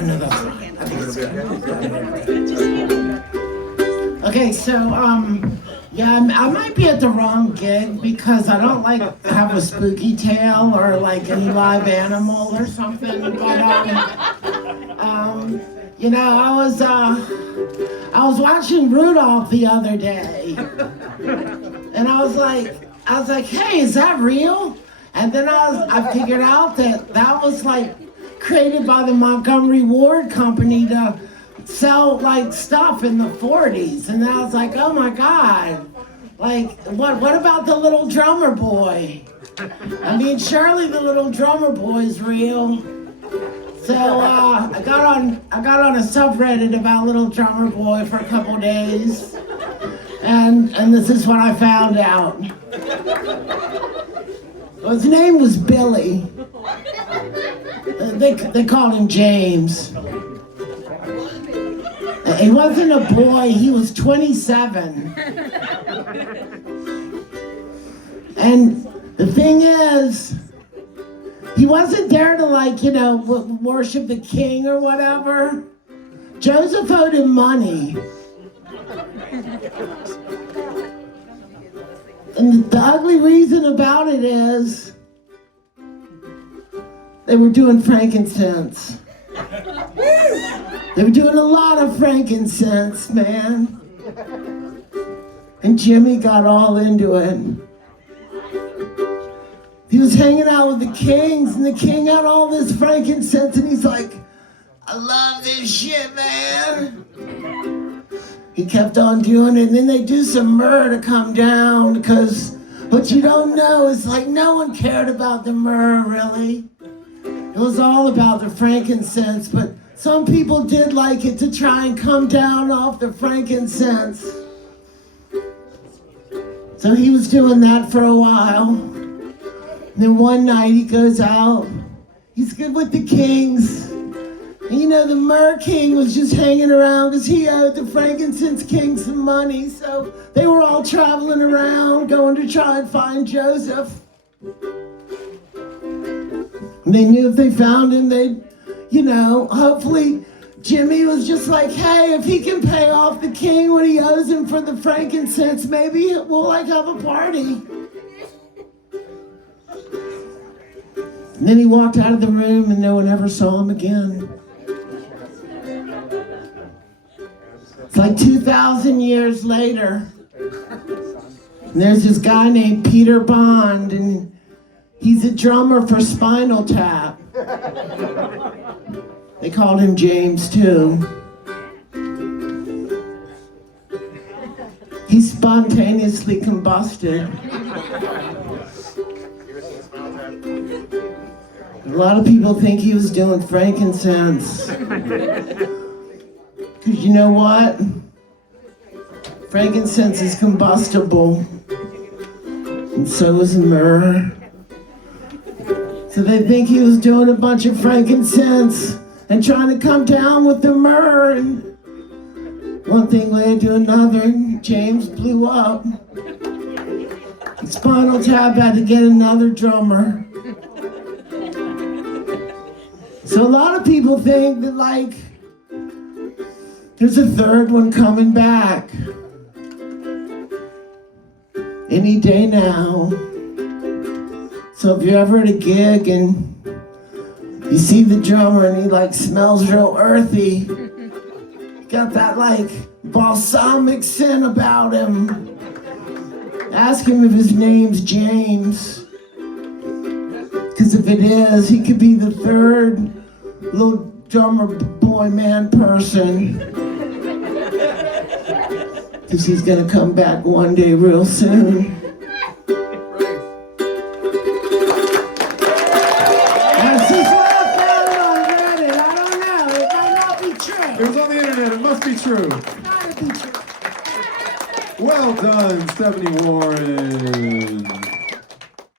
No, that's fine. I think it's good. Okay, so, yeah, I might be at the wrong gig because I don't like have a spooky tale or like any live animal or something. But, you know, I was watching Rudolph the other day, and I was like, hey, is that real? And then I figured out that was like created by the Montgomery Ward Company to sell like stuff in the 40s. And then I was like, oh my God, like what about the little drummer boy? I mean, surely the little drummer boy is real. So I got on a subreddit about little drummer boy for a couple days, and this is what I found out. Well, his name was Billy. They called him James. He wasn't a boy, he was 27. And the thing is, he wasn't there to like, you know, worship the king or whatever. Joseph owed him money. And the ugly reason about it is they were doing frankincense. They were doing a lot of frankincense, man. And Jimmy got all into it. He was hanging out with the kings, and the king had all this frankincense, and he's like, I love this shit, man. He kept on doing it, and then they do some myrrh to come down, because what you don't know is like no one cared about the myrrh, really. It was all about the frankincense, but some people did like it to try and come down off the frankincense. So he was doing that for a while. And then one night he goes out. He's good with the kings. And you know, the myrrh king was just hanging around because he owed the frankincense king some money. So they were all traveling around, going to try and find Joseph. And they knew if they found him, they'd, you know, hopefully Jimmy was just like, hey, if he can pay off the king what he owes him for the frankincense, maybe we'll like have a party. And then he walked out of the room and no one ever saw him again. It's like 2,000 years later. And there's this guy named Peter Bond, and he's a drummer for Spinal Tap. They called him James too. He spontaneously combusted. A lot of people think he was doing frankincense. Because you know what? Frankincense is combustible. And so is myrrh. So they think he was doing a bunch of frankincense and trying to come down with the myrrh. And one thing led to another, and James blew up. And Spinal Tap had to get another drummer. So a lot of people think that like, there's a third one coming back. Any day now. So if you're ever at a gig and you see the drummer and he like smells real earthy, got that like balsamic scent about him, ask him if his name's James. Because if it is, he could be the third little drummer boy man person. Because he's gonna come back one day real soon. That's just what I found on Reddit. I don't know. It might not be true. It was on the internet. It must be true. It might be true. Well done, Stephanie Warren.